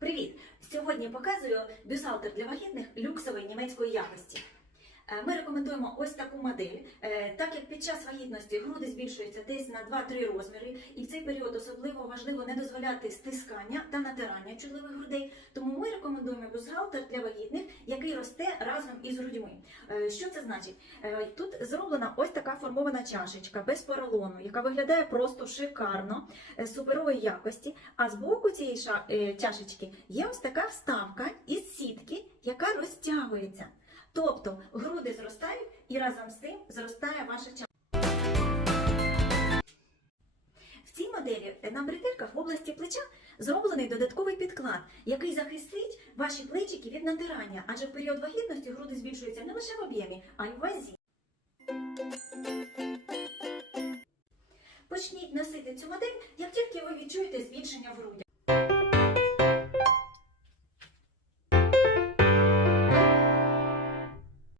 Привіт! Сьогодні показую бюстгальтер для вагітних люксової німецької якості. Е, Ми рекомендуємо ось таку модель, е, так як під час вагітності груди збільшуються десь на 2-3 розміри, і в цей період особливо важливо не дозволяти стискання та натирання чутливих грудей. Тому ми рекомендуємо бюстгальтер для вагітних, разом із грудьми. Е, Що це значить? Е, Тут зроблена ось така формована чашечка без поролону, яка виглядає просто шикарно, е, суперової якості. А з боку цієї чашечки є ось така вставка із сітки, яка розтягується. Тобто груди зростають і разом з тим зростає ваша чашечка. Моделі на бретельках в області плеча зроблений додатковий підклад, який захистить ваші плечики від натирання, адже в період вагітності груди збільшуються не лише в об'ємі, а й в вазі. Почніть носити цю модель, як тільки ви